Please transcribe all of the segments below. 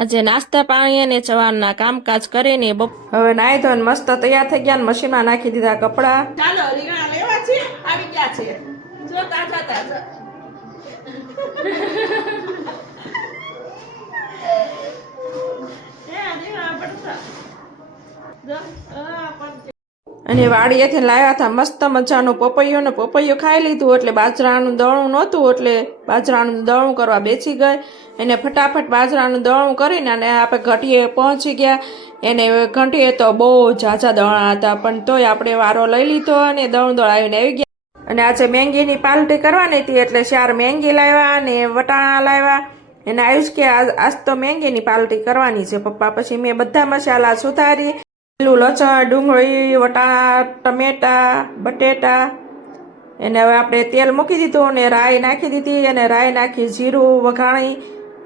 આજે નાસ્તા પાણી અને સવારના કામકાજ કરીને હવે નાઈ ધોઈને મસ્ત તૈયાર થઈ ગયા ને મશીનમાં નાખી દીધા કપડા. ચાલો રીંગણા લેવા છે, આવી ગયા છે જો તાજા તાજા. અને વાડીએથી લાવ્યા હતા મસ્ત મજાનું પપૈયું ને પપૈયું ખાઈ લીધું એટલે બાજરાનું દળું નહોતું એટલે બાજરાનું દળું કરવા બેસી ગઈ. એને ફટાફટ બાજરાનું દળું કરીને અને આપણે ઘટીએ પહોંચી ગયા. એને ઘટીએ તો બહુ ઝાઝા દળા હતા પણ તોય આપણે વારો લઈ લીધો અને દળું દળાવીને આવી ગયા. અને આજે મેંગીની પાલટી કરવાની હતી એટલે 4 મેંગી લાવ્યા અને વટાણા લાવ્યા. એને આવ્યું કે આજ તો મેંગીની પાલટી કરવાની છે પપ્પા. પછી મેં બધા મસાલા સુધારી, લસણ, ડુંગળી, વટાણા, ટમેટા, બટેટા. એને હવે આપણે તેલ મૂકી દીધું અને રાઈ નાખી દીધી અને રાઈ નાખી જીરું વઘાણી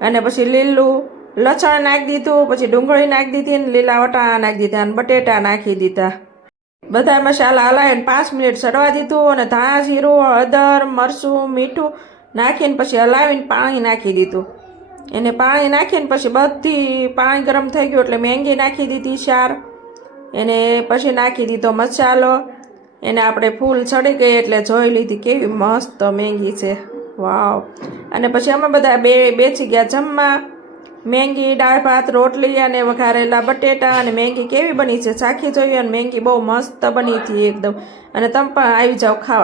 અને પછી લીલું લસણ નાખી દીધું, પછી ડુંગળી નાખી દીધી ને લીલા વટાણા નાખી દીધા અને બટેટા નાખી દીધા. બધા મસાલા હલાવીને 5 મિનિટ ચડવા દીધું અને ધાણા જીરું, હળદર, મરચું, મીઠું નાખીને પછી હલાવીને પાણી નાખી દીધું. એને પાણી નાખીને પછી બધી પાણી ગરમ થઈ ગયું એટલે મેંગી નાખી દીધી 4. એને પછી નાખી દીધો મસાલો. એને આપણે ફૂલ ચડી ગઈ એટલે જોઈ લીધી કેવી મસ્ત મેંગી છે. વાવ. અને પછી અમે બધા બેસી ગયા જમવા. મેંગી, દાળ ભાત, રોટલી અને વઘારેલા બટેટા અને મેંગી કેવી બની છે ચાખી જોઈએ. અને મેંગી બહુ મસ્ત બની હતી એકદમ. અને તમે પણ આવી જાઓ ખાવા.